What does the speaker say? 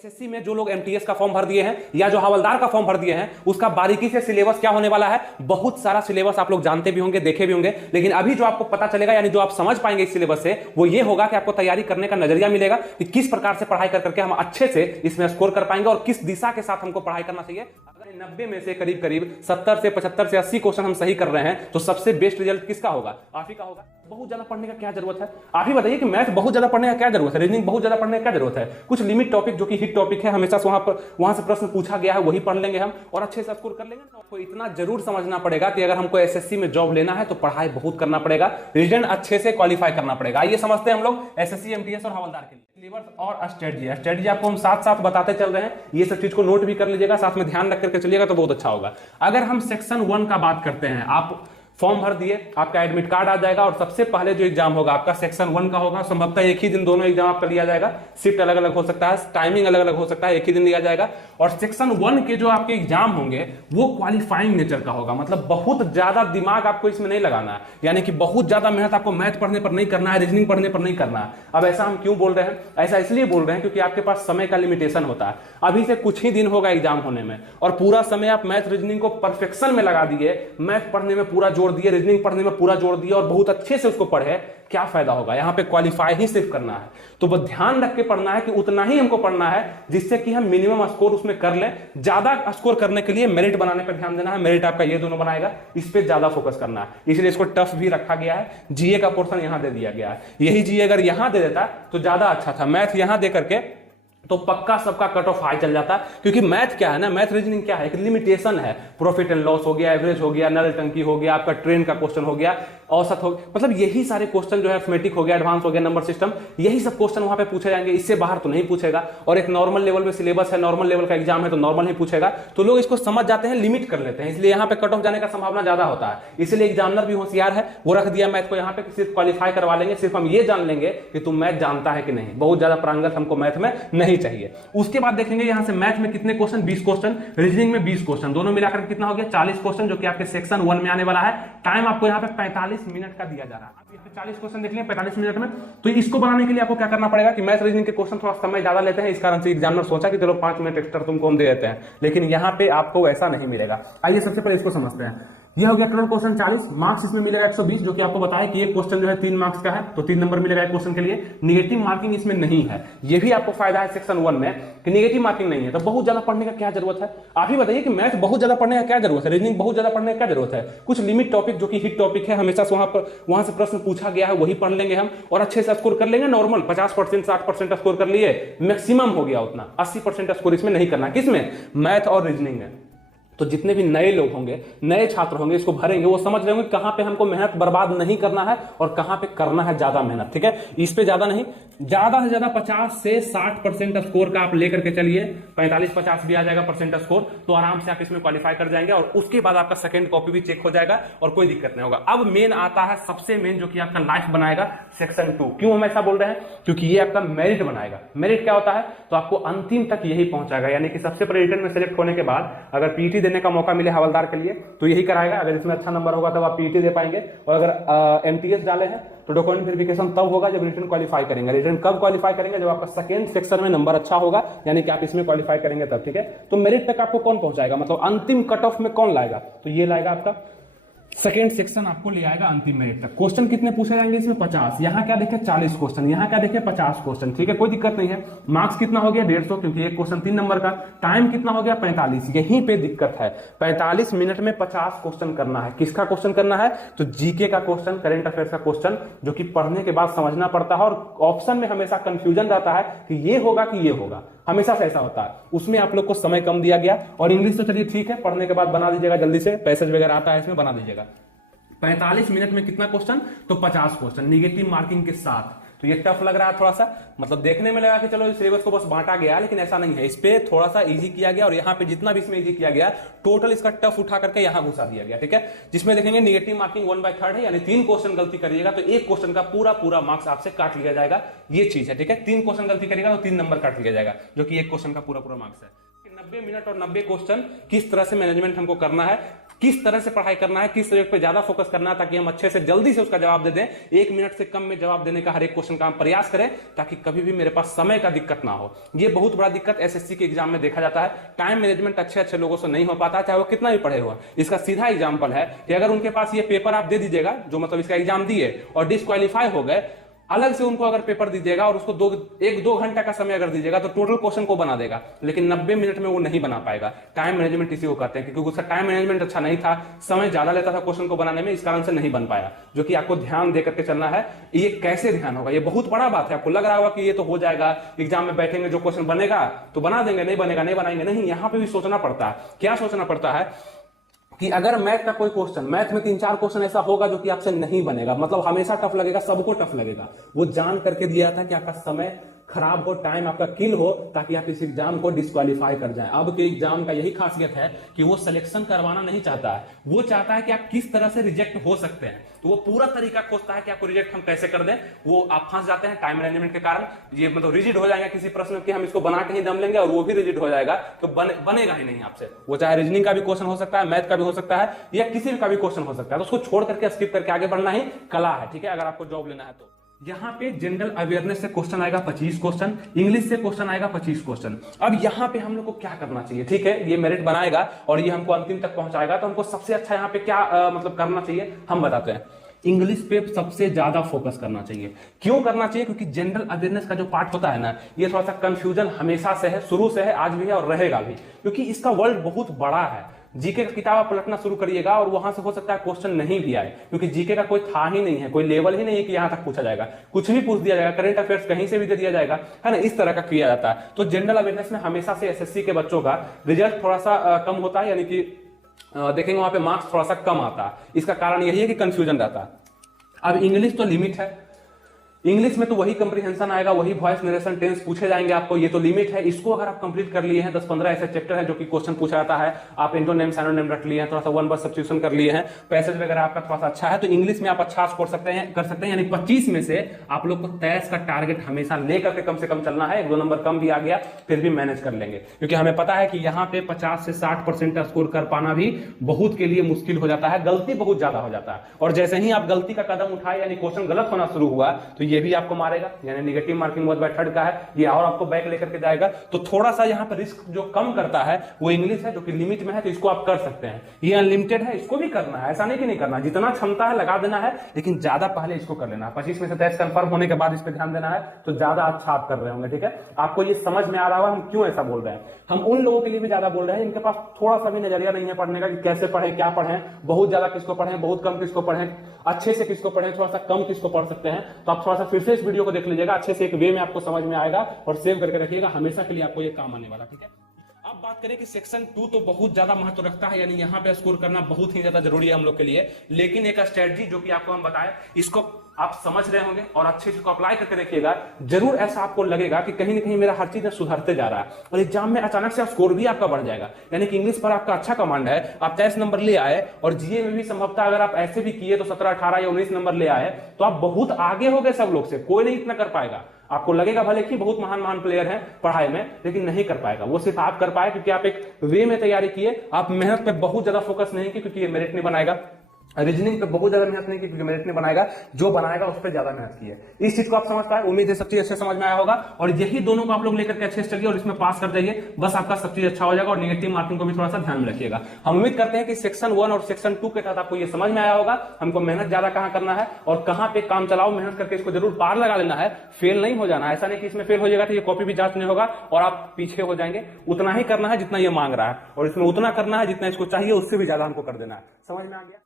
SSC में जो लोग एमटीएस का फॉर्म भर दिए हैं या जो हवलदार का फॉर्म भर दिए हैं उसका बारीकी से सिलेबस क्या होने वाला है। बहुत सारा सिलेबस आप लोग जानते भी होंगे, देखे भी होंगे, लेकिन अभी जो आपको पता चलेगा यानी जो आप समझ पाएंगे इस सिलेबस से वो ये होगा कि आपको तैयारी करने का नजरिया मिलेगा कि किस प्रकार से पढ़ाई कर करके हम अच्छे से इसमें स्कोर कर पाएंगे और किस दिशा के साथ हमको पढ़ाई करना चाहिए। अगर 90 में से करीब करीब 70 से 75 से 80 क्वेश्चन हम सही कर रहे हैं तो सबसे बेस्ट रिजल्ट किसका होगा? आप ही का होगा। बहुत ज्यादा पढ़ने का क्या जरूरत है? आप ही बताइए कि मैथ बहुत ज्यादा पढ़ने का क्या जरूरत है, रीजनिंग बहुत ज्यादा पढ़ने का क्या जरूरत है? कुछ लिमिट टॉपिक जो कि हिट टॉपिक है, हमेशा वहां से प्रश्न पूछा गया है, वही पढ़ लेंगे हम और अच्छे से स्कोर कर लेंगे। आपको इतना जरूर समझना पड़ेगा कि अगर हमको एसएससी में जॉब लेना है तो पढ़ाई बहुत करना पड़ेगा, रिजल्ट अच्छे से क्वालिफाई करना पड़ेगा। आइए समझते हैं हम लोग एसएससी, एमटीएस और हवलदार के लिए सिलेबस और स्ट्रेटजी आपको हम साथ साथ बताते चल रहे हैं। ये सब चीज को नोट भी कर लीजिएगा, साथ में ध्यान रख करके चलिएगा तो बहुत अच्छा होगा। अगर हम सेक्शन 1 का बात करते हैं, आप फॉर्म भर दिए, आपका एडमिट कार्ड आ जाएगा और सबसे पहले जो एग्जाम होगा आपका सेक्शन 1 का होगा। संभवतः एक ही दिन दोनों एग्जाम आपका लिया जाएगा, शिफ्ट अलग अलग हो सकता है, टाइमिंग अलग अलग हो सकता है, एक ही दिन लिया जाएगा। और सेक्शन 1 के जो आपके एग्जाम होंगे वो क्वालिफाइंग नेचर का होगा, मतलब बहुत ज्यादा दिमाग आपको इसमें नहीं लगाना है, यानी कि बहुत ज्यादा मेहनत आपको मैथ पढ़ने पर नहीं करना है, रीजनिंग पढ़ने पर नहीं करना है। अब ऐसा हम क्यों बोल रहे हैं? ऐसा इसलिए बोल रहे हैं क्योंकि आपके पास समय का लिमिटेशन होता है। अभी से कुछ ही दिन होगा एग्जाम होने में और पूरा समय आप मैथ रीजनिंग को परफेक्शन में लगा दिए, मैथ पढ़ने में पूरा जोड़ दिए, रीजनिंग पढ़ने में पूरा जोड़ दिया और बहुत अच्छे से उसको पढ़े, क्या फायदा होगा? यहां पे क्वालिफाई ही सिर्फ करना है। तो वो ध्यान रख के पढ़ना है कि उतना ही हमको पढ़ना है जिससे कि हम मिनिमम स्कोर उसमें कर लें। ज्यादा स्कोर करने के लिए मेरिट बनाने पर ध्यान देना है, मेरिट आपका ये दोनों बनाएगा, इस पे ज्यादा फोकस करना है। इसलिए इसको टफ भी रखा गया है। जीए का पोर्शन यहां दे दिया गया है, यही जीए अगर यहां दे देता तो ज्यादा अच्छा था। मैथ यहां दे करके तो पक्का सबका कट ऑफ हाई चल जाता, क्योंकि मैथ क्या है ना, मैथ रीजनिंग क्या है, एक लिमिटेशन है। प्रॉफिट एंड लॉस हो गया, एवरेज हो गया, नल टंकी हो गया, आपका ट्रेन का क्वेश्चन हो गया, औसत हो गया, मतलब यही सारे क्वेश्चन जो है, अरिथमेटिक हो गया, एडवांस हो गया, नंबर सिस्टम, यही सब क्वेश्चन वहां पे पूछे जाएंगे। इससे बाहर तो नहीं पूछेगा। और एक नॉर्मल लेवल में सिलेबस है, नॉर्मल लेवल का एग्जाम है तो नॉर्मल ही पूछेगा। तो लोग इसको समझ जाते हैं, लिमिट कर लेते हैं, इसलिए यहाँ पे कट ऑफ जाने का संभावना ज्यादा होता है। इसलिए एग्जामिनर भी होशियार है, वो रख दिया मैथ को यहाँ पे सिर्फ क्वालिफाई करवा लेंगे, सिर्फ हम ये जान लेंगे कि तुम मैथ जानता है कि नहीं। बहुत ज्यादा प्रांगत हमको मैथ में नहीं चाहिए। उसके बाद देखेंगे यहां से मैथ में कितने क्वेश्चन, 20 क्वेश्चन, रीजनिंग में 20 क्वेश्चन, दोनों मिलाकर कितना हो गया? 40 क्वेश्चन, जो कि आपके सेक्शन 1 में आने वाला है। टाइम आपको यहां पे 45 मिनट का दिया जा रहा है। आप यहाँ पे 40 क्वेश्चन देख लें 45 मिनट में। तो इसको बनाने के लिए आपको क्या करना पड़ेगा कि मैथ रीजनिंग के क्वेश्चन थोड़ा समय ज्यादा लेते हैं, इस कारण से एग्जामिनर सोचा कि चलो 5 मिनट एक्स्ट्रा तुमको हम दे देते हैं, लेकिन यहाँ पे आपको ऐसा नहीं मिलेगा। आइए सबसे पहले इसको समझते हैं। यह हो गया टोटल क्वेश्चन 40, मार्क्स इसमें मिलेगा 120, जो कि आपको बताया कि एक क्वेश्चन जो है 3 मार्क्स का है तो 3 नंबर मिलेगा एक क्वेश्चन के लिए। निगेटिव मार्किंग इसमें नहीं है, यह भी आपको फायदा है सेक्शन 1 में कि निगेटिव मार्किंग नहीं है। तो बहुत ज्यादा पढ़ने का क्या जरूरत है? आप ही बताइए कि मैथ बहुत ज्यादा पढ़ने का क्या जरूरत है, रीजनिंग बहुत ज्यादा पढ़ने का क्या जरूरत है? कुछ लिमिट टॉपिक जो कि हिट टॉपिक है, हमेशा वहां से प्रश्न पूछा गया है, वही पढ़ लेंगे हम और अच्छे से स्कोर कर लेंगे। नॉर्मल 50% 60% स्कोर कर लिए, मैक्सिमम हो गया उतना। 80% स्कोर इसमें नहीं करना। किसमें? मैथ और रीजनिंग में। तो जितने भी नए लोग होंगे, नए छात्र होंगे, इसको भरेंगे, वो समझ रहे होंगे कहां पे हमको मेहनत बर्बाद नहीं करना है और कहां पे करना है ज्यादा मेहनत। ठीक है, इस पे ज्यादा नहीं, ज्यादा से ज्यादा 50 से 60% स्कोर का आप लेकर के चलिए। 45-50 भी आ जाएगा परसेंट स्कोर तो आराम से आप इसमें क्वालिफाई कर जाएंगे और उसके बाद आपका सेकंड कॉपी भी चेक हो जाएगा और कोई दिक्कत नहीं होगा। अब मेन आता है, सबसे मेन, जो कि आपका लाइफ बनाएगा, सेक्शन 2। क्यों हम ऐसा बोल रहे हैं? क्योंकि ये आपका मेरिट बनाएगा। मेरिट क्या होता है? तो आपको अंतिम तक यही पहुंचाएगा, यानी कि सबसे पहले रिटर्न में सेलेक्ट होने के बाद अगर पीटी देने का मौका मिले हवलदार के लिए तो यही कराएगा। अगर इसमें अच्छा नंबर होगा तब आप पीटी दे पाएंगे, और अगर एमटीएस डाले हैं तो डॉक्यूमेंट वेरिफिकेशन तब होगा जब रिटर्न क्वालिफाई करेंगे। रिटर्न कब क्वालिफाई करेंगे? जब आपका सेकंड सेक्शन में नंबर अच्छा होगा, यानी कि आप इसमें क्वालिफाई करेंगे तब। ठीक है, तो मेरिट तक आपको कौन पहुंचाएगा, मतलब अंतिम कट ऑफ में कौन लाएगा? तो ये लाएगा आपका सेकेंड सेक्शन, आपको ले आएगा अंतिम मेरिट तक। क्वेश्चन कितने पूछे जाएंगे इसमें? 50। यहां क्या देखे? 40 क्वेश्चन, यहां क्या देखे? 50 क्वेश्चन। ठीक है, कोई दिक्कत नहीं है। मार्क्स कितना हो गया? 150, क्योंकि एक क्वेश्चन 3 नंबर का। टाइम कितना हो गया? 45। यहीं पे दिक्कत है, 45 मिनट में 50 क्वेश्चन करना है। किसका क्वेश्चन करना है? तो जीके का क्वेश्चन, करेंट अफेयर्स का क्वेश्चन, जो कि पढ़ने के बाद समझना पड़ता है और ऑप्शन में हमेशा कंफ्यूजन रहता है कि ये होगा कि ये होगा, हमेशा से ऐसा होता है। उसमें आप लोग को समय कम दिया गया। और इंग्लिश तो चलिए ठीक है, पढ़ने के बाद बना दीजिएगा जल्दी से, पैसेज वगैरह आता है इसमें, बना दीजिएगा। 45 मिनट में कितना क्वेश्चन? तो 50 क्वेश्चन निगेटिव मार्किंग के साथ। तो ये टफ लग रहा है थोड़ा सा, मतलब देखने में लगा कि चलो इस सिलेबस को बस बांटा गया, लेकिन ऐसा नहीं है। इस पे थोड़ा सा इजी किया गया और यहाँ पे जितना भी इसमें इजी किया गया, टोटल इसका टफ उठा करके यहाँ घुसा दिया गया। ठीक है, जिसमें देखेंगे निगेटिव मार्किंग 1/3 है, यानी 3 क्वेश्चन गलती करिएगा तो एक क्वेश्चन का पूरा मार्क्स आपसे काट लिया जाएगा। ये चीज है। ठीक है, 3 क्वेश्चन गलती करिएगा तो 3 नंबर काट लिया जाएगा, जो कि एक क्वेश्चन का पूरा मार्क्स है। 90 मिनट और 90 क्वेश्चन किस तरह से मैनेजमेंट हमको करना है, किस तरह से पढ़ाई करना है, किस सब्जेक्ट पे ज्यादा फोकस करना है, ताकि हम अच्छे से जल्दी से उसका जवाब दे दें। 1 मिनट से कम में जवाब देने का हर एक क्वेश्चन का हम प्रयास करें, ताकि कभी भी मेरे पास समय का दिक्कत ना हो। ये बहुत बड़ा दिक्कत एसएससी के एग्जाम में देखा जाता है। टाइम मैनेजमेंट अच्छे लोगों से नहीं हो पाता, चाहे वो कितना भी पढ़े हुआ। इसका सीधा एग्जाम्पल है कि अगर उनके पास ये पेपर आप दे दीजिएगा, जो मतलब इसका एग्जाम दिए और डिस्क्वालीफाई हो गए, अलग से उनको अगर पेपर दीजिएगा और उसको 1-2 घंटा का समय अगर दीजिएगा, तो टोटल क्वेश्चन को बना देगा, लेकिन 90 मिनट में वो नहीं बना पाएगा। टाइम मैनेजमेंट इसी को कहते हैं, क्योंकि उसका टाइम मैनेजमेंट अच्छा नहीं था, समय ज्यादा लेता था क्वेश्चन को बनाने में, इस कारण से नहीं बन पाया। जो कि आपको ध्यान देकर के चलना है। ये कैसे ध्यान होगा, ये बहुत बड़ा बात है। आपको लग रहा होगा कि ये तो हो जाएगा, एग्जाम में बैठेंगे जो क्वेश्चन बनेगा तो बना देंगे, नहीं बनेगा नहीं बनाएंगे, नहीं। यहां पर भी सोचना पड़ता है। क्या सोचना पड़ता है कि अगर मैथ का कोई क्वेश्चन, मैथ में 3-4 क्वेश्चन ऐसा होगा जो कि आपसे नहीं बनेगा, मतलब हमेशा टफ लगेगा, सबको टफ लगेगा, वो जान करके दिया था कि आपका समय खराब हो, टाइम आपका किल हो, ताकि आप इस एग्जाम को डिस्क्वालीफाई कर जाएं। अब के एग्जाम का यही खासियत है कि वो सिलेक्शन करवाना नहीं चाहता है, वो चाहता है कि आप किस तरह से रिजेक्ट हो सकते हैं। तो वो पूरा तरीका खोजता है कि आपको रिजेक्ट हम कैसे कर दें। वो आप फंस जाते हैं टाइम मैनेजमेंट के कारण। ये मतलब रिजिड हो जाएगा किसी प्रश्न की, हम इसको बना के ही दम लेंगे और वो भी रिजिड हो जाएगा, तो बनेगा ही नहीं आपसे। वो चाहे रीजनिंग का भी क्वेश्चन हो सकता है, मैथ का भी हो सकता है, या किसी भी का भी क्वेश्चन हो सकता है, तो उसको छोड़ करके स्किप करके आगे बढ़ना ही कला है। ठीक है, अगर आपको जॉब लेना है तो। यहां पे जनरल अवेयरनेस से क्वेश्चन आएगा 25 क्वेश्चन, इंग्लिश से क्वेश्चन आएगा 25 क्वेश्चन। अब यहां पे हम लोग को क्या करना चाहिए? ठीक है, ये मेरिट बनाएगा और ये हमको अंतिम तक पहुंचाएगा, तो हमको सबसे अच्छा यहां पे क्या मतलब करना चाहिए हम बताते हैं। इंग्लिश पे सबसे ज्यादा फोकस करना चाहिए। क्यों करना चाहिए? क्योंकि जनरल अवेयरनेस का जो पार्ट होता है ना, ये थोड़ा सा कंफ्यूजन हमेशा से है, शुरू से है, आज भी है और रहेगा भी, क्योंकि इसका वर्ल्ड बहुत बड़ा है। जीके का किताब आप पलटना शुरू करिएगा और वहां से हो सकता है क्वेश्चन नहीं भी आए, क्योंकि जीके का कोई था ही नहीं है, कोई लेवल ही नहीं है कि यहां तक पूछा जाएगा। कुछ भी पूछ दिया जाएगा, करंट अफेयर्स कहीं से भी दे दिया जाएगा, है ना, इस तरह का किया जाता है। तो जनरल अवेयरनेस में हमेशा से एसएससी के बच्चों का रिजल्ट थोड़ा सा कम होता है, यानी कि देखेंगे वहां पे मार्क्स थोड़ा सा कम आता है। इसका कारण यही है कि कंफ्यूजन रहता है। अब इंग्लिश तो लिमिट है, इंग्लिश में तो वही कंप्रीहेंशन आएगा, वही वॉइस नरेशन टेंस पूछे जाएंगे आपको, ये तो लिमिट है। इसको अगर आप कंप्लीट कर लिए हैं, 10-15 ऐसे चैप्टर है जो कि क्वेश्चन पूछा जाता है, आप एंटोनिम सिनोनिम रख लिए हैं, थोड़ा सा वन वर्ड सब्स्टिट्यूशन कर लिए हैं, पैसेज वगैरह आपका थोड़ा सा अच्छा है, तो इंग्लिश में आप अच्छा स्कोर कर सकते हैं। यानी 25 में से आप लोग को 23 का टारगेट हमेशा लेकर के कम से कम चलना है। 1-2 नंबर कम भी आ गया फिर भी मैनेज कर लेंगे, क्योंकि हमें पता है कि यहाँ पे 50 से 60% का स्कोर कर पाना भी बहुत के लिए मुश्किल हो जाता है, गलती बहुत ज्यादा हो जाता है। और जैसे ही आप गलती का कदम उठाए, यानी क्वेश्चन गलत होना शुरू हुआ, तो ये भी आपको मारेगा, यानी नेगेटिव मार्किंग बहुत बार थर्ड का है, ये और आपको बैक लेकर के जाएगा। तो थोड़ा सा यहाँ पर रिस्क जो कम करता है वो इंग्लिश है, जो कि लिमिट में है, तो इसको आप कर सकते हैं। ये अनलिमिटेड है, इसको भी करना है, ऐसा नहीं कि नहीं करना, जितना क्षमता है लगा देना है, लेकिन ज्यादा पहले इसको कर लेना है। 25 में से 23 कंफर्म होने के बाद इस पर ध्यान देना है, तो ज्यादा अच्छा आप कर रहे होंगे। ठीक है, आपको ये समझ में आ रहा होगा हम क्यों ऐसा बोल रहे हैं। हम उन लोगों के लिए भी ज्यादा बोल रहे हैं जिनके पास थोड़ा सा भी नजरिया नहीं है पढ़ने का, कि कैसे पढ़े, क्या पढ़े, बहुत ज्यादा किसको पढ़े, बहुत कम किसको पढ़े, अच्छे से किसको पढ़े, थोड़ा सा कम किसको पढ़ सकते हैं। तो आप थोड़ा सा फिर से इस वीडियो को देख लीजिएगा, अच्छे से एक वे में आपको समझ में आएगा, और सेव करके रखिएगा, हमेशा के लिए आपको ये काम आने वाला। ठीक है, अब बात करें कि सेक्शन 2 तो बहुत ज्यादा महत्व रखता है, यानी यहाँ पे स्कोर करना बहुत ही ज्यादा जरूरी है हम लोग के लिए। लेकिन एक स्ट्रेटजी जो कि आपको हम बताएं, इसको आप समझ रहे होंगे और अच्छे से इसको अप्लाई करके देखिएगा। जरूर ऐसा आपको लगेगा कि कहीं ना कहीं मेरा हर चीज सुधरते जा रहा है, और एग्जाम में अचानक से स्कोर भी आपका बढ़ जाएगा। यानी कि इंग्लिश पर आपका अच्छा कमांड है, आप 23 नंबर ले आए, और जीए में भी संभवतः अगर आप ऐसे भी किए तो 17, 18 या 19 नंबर ले आए, तो आप बहुत आगे हो गए सब लोग से। कोई नहीं इतना कर पाएगा। आपको लगेगा भले कि बहुत महान प्लेयर हैं पढ़ाई में, लेकिन नहीं कर पाएगा। वो सिर्फ आप कर पाए क्योंकि आप एक वे में तैयारी किए, आप मेहनत पे बहुत ज्यादा फोकस नहीं किए, क्योंकि ये मेरिट नहीं बनाएगा। रीजनिंग पे बहुत ज्यादा मेहनत नहीं की, क्योंकि मेरिट नहीं बनाएगा, जो बनाएगा उस पर ज्यादा मेहनत की है। इस चीज को आप समझ पाए, उम्मीद है सब चीज अच्छे समझ में आया होगा, और यही दोनों को आप लोग लेकर के अच्छे से चलिए और इसमें पास कर जाइए, बस आपका सब चीज अच्छा हो जाएगा। और नेगेटिव मार्किंग को भी थोड़ा सा ध्यान में रखिएगा। हम उम्मीद करते हैं कि सेक्शन 1 और सेक्शन 2 के तहत आपको ये समझ में आया होगा, हमको मेहनत ज्यादा कहां करना है और कहां पे काम चलाओ, मेहनत करके इसको जरूर पार लगा लेना है। फेल नहीं हो जाना, ऐसा नहीं कि इसमें फेल हो जाएगा तो ये कॉपी भी जांच नहीं होगा और आप पीछे हो जाएंगे। उतना ही करना है जितना ये मांग रहा है, और इसमें उतना करना है जितना इसको चाहिए, उससे भी ज्यादा हमको कर देना है। समझ में आ गया?